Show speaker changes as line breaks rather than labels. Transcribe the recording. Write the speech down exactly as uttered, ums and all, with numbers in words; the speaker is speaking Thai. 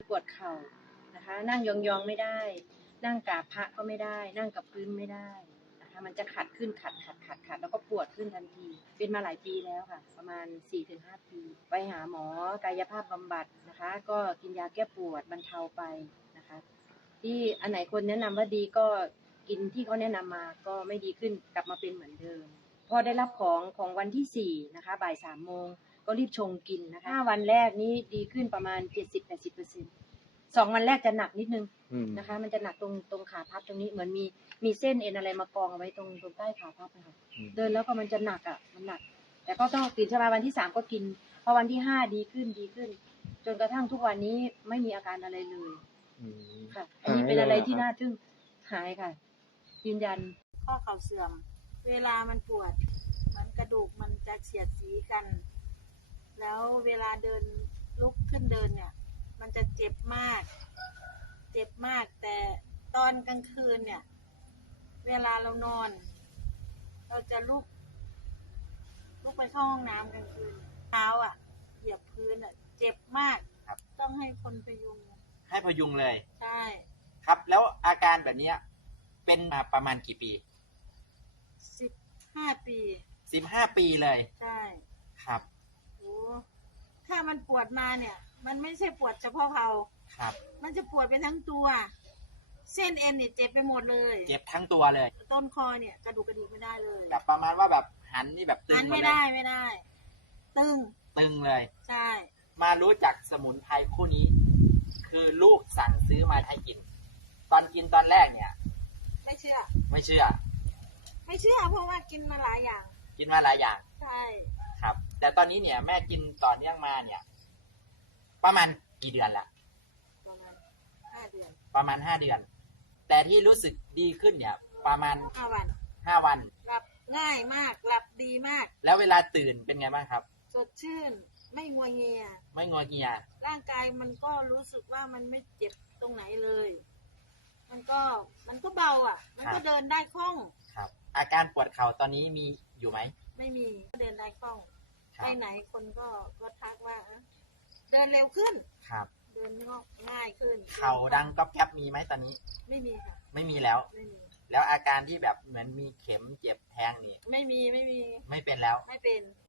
ปวดเข่านะคะนั่งยองๆไม่ได้นั่งกราบพระก็ไม่ได้นั่งกับพื้นไม่ได้นะคะมันจะขัดขึ้นขัดขัดขัดขัดแล้วก็ปวดขึ้นทันทีเป็นมาหลายปีแล้วค่ะประมาณ สี่ถึงห้า ปีไปหาหมอกายภาพบำบัดนะคะก็กินยาแก้ปวดบรรเทาไปนะคะที่อันไหนคนแนะนำว่าดีก็กินที่เขาแนะนำมาก็ไม่ดีขึ้นกลับมาเป็นเหมือนเดิมพอได้รับของของวันที่สี่นะคะบ่ายสามโมงก็รีบชงกินนะคะห้าวันแรกนี้ดีขึ้นประมาณ เจ็ดสิบถึงแปดสิบเปอร์เซ็นต์ สองวันแรกจะหนักนิดนึงนะคะมันจะหนักตรงตรงขาพับตรงนี้เหมือนมีมีเส้นเอ็นอะไรมากองเอาไว้ตรงตรงใต้ขาพับนะคะเดินแล้วก็มันจะหนักอ่ะมันหนักแต่ก็ต้องตื่นเช้ามาวันที่สามก็กินพอวันที่ห้าดีขึ้นดีขึ้นจนกระทั่งทุกวันนี้ไม่มีอาการอะไรเลยค่ะอันนี้เป็นอะไรที่น่าทึ่งหายค่ะยืนยัน
ข้อเข่าเสื่อมเวลามันปวดมันกระดูกมันจะเฉียดสีกัน แล้วเวลาเดินลุกขึ้นเดินเนี่ยมันจะเจ็บมากเจ็บมากแต่ตอนกลางคืนเนี่ยเวลาเรานอนเราจะลุกลุกไปเข้าห้องน้ำกลางคืนเท้าอ่ะเหยียบพื้นอ่ะเจ็บมากต้องให้คนพยุง
ให้พยุงเลย
ใช่
ครับแล้วอาการแบบนี้เป็นมาประมาณกี่ปี
สิบห้าปี
สิบห้าปีเลย
ใช่
ครับ
โอ้ถ้ามันปวดมาเนี่ยมันไม่ใช่ปวดเฉพาะเขา
ครับ
มันจะปวดไปทั้งตัวเส้นเอ็นเนี่ยเจ็บไปหมดเลย
เจ็บทั้งตัวเลย
ต้นคอเนี่ยกระดูกกระดิกไม่ได้เลย
แบบประมาณว่าแบบหันนี่แบบตึง
หันไม่ได้ไม่ได้ตึง
ตึงเลย
ใช่
มารู้จักสมุนไพรคู่นี้คือลูกสั่งซื้อมาให้กินตอนกินตอนแรกเนี่ย
ไม่เชื่อ
ไม่เชื่อ
ไม่เชื่อเพราะว่ากินมาหลายอย่าง
กินมาหลายอย่าง
ใช่
ครับแต่ตอนนี้เนี่ยแม่กินต่อเนื่องมาเนี่ยประมาณกี่เดือนละ
ประมาณห้าเดือน
ประมาณห้าเดือนแต่ที่รู้สึกดีขึ้นเนี่ยประมาณ
ห้าวัน
ห้าวัน
หลับง่ายมากหลับดีมาก
แล้วเวลาตื่นเป็นไงบ้างครับ
สดชื่นไม่งัวเงีย
ไม่งัวเงีย
ร่างกายมันก็รู้สึกว่ามันไม่เจ็บตรงไหนเลยมันก็มันก็เบาอ่ะมันก็เดินได้คล่อง
ครับอาการปวดเข่าตอนนี้มีอยู่ไหม
ไม่มีก็เดินได้คล่องไปไหนคนก็ก็ทักว่าเดินเร็วขึ้น
ครับ
เดินง่ายขึ้น
เข่าดังก๊อบแก๊บมีไหมตอนนี้
ไม่มีค่ะ
ไม่มีแล้ว
ไม่มี
แล้วอาการที่แบบเหมือนมีเข็มเจ็บแทงนี่
ไม่มีไม่มี
ไม่เป็นแล้ว
ไม่เป็น